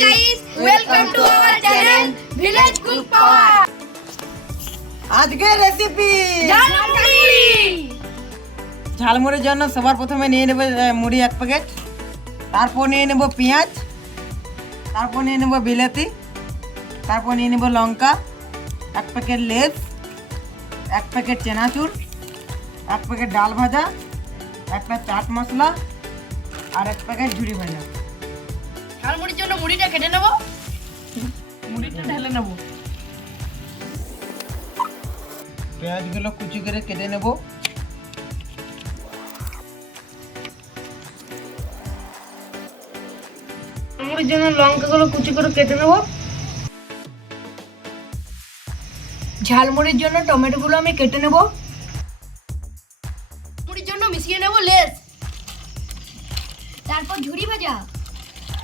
guys, welcome to our channel Village Cook Power. আজকের recipe ঝালমুড়ির জন্য সবার প্রথমে নিয়ে নেব মুড়ি 1 প্যাকেট, তারপর নিয়ে নেব পেঁয়াজ, তারপর নিয়ে নেব বিলাতি, তারপর নিয়ে নেব লঙ্কা, 1 packet less, 1 packet chanachur, 1 packet ডাল ভাজা, একটা চাট মশলা আর 1 প্যাকেট ঝুড়ি ভাজা। ঝালমুড়ির জন্য মুড়িটা কেটে নেব, মুড়িটা ঢেলে নেব। পেঁয়াজগুলো কুচি করে কেটে নেব। মুড়ির জন্য লঙ্কাগুলো কুচি করে কেটে নেব। ঝালমুড়ির জন্য টমেটোগুলো আমি কেটে নেব। মুড়ির জন্য মিশিয়ে নেব লেস, তারপর ঝুড়ি ভাজা,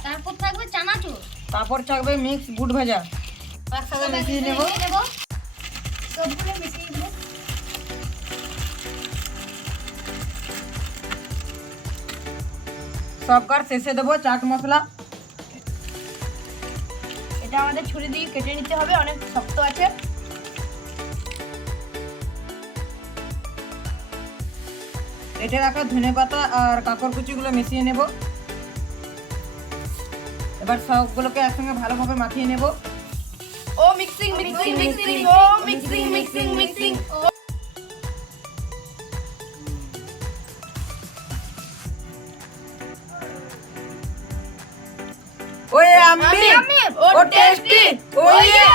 তারপর থাকবে চানাচুর, তারপর থাকবে মিক্স বুট ভাজা। একসাথে মিশিয়ে নেব। সবগুলো মিশিয়ে দেব। সবকার শেষে দেবো চাট মশলা। এটা আমাদের ছুরি দিয়ে কেটে নিতে হবে, অনেক শক্ত আছে। কেটে রাখা ধনেপাতা আর কাঁকড় কুচিগুলো মিশিয়ে নেব। এবার সবগুলোকে একসঙ্গে ভালোভাবে মাখিয়ে নেব। ও মিক্সিং মিক্সিং মিক্সিং, ও মিক্সিং মিক্সিং মিক্সিং। ওয়ে আম্মি ও টেস্টি, ও ইয়ে।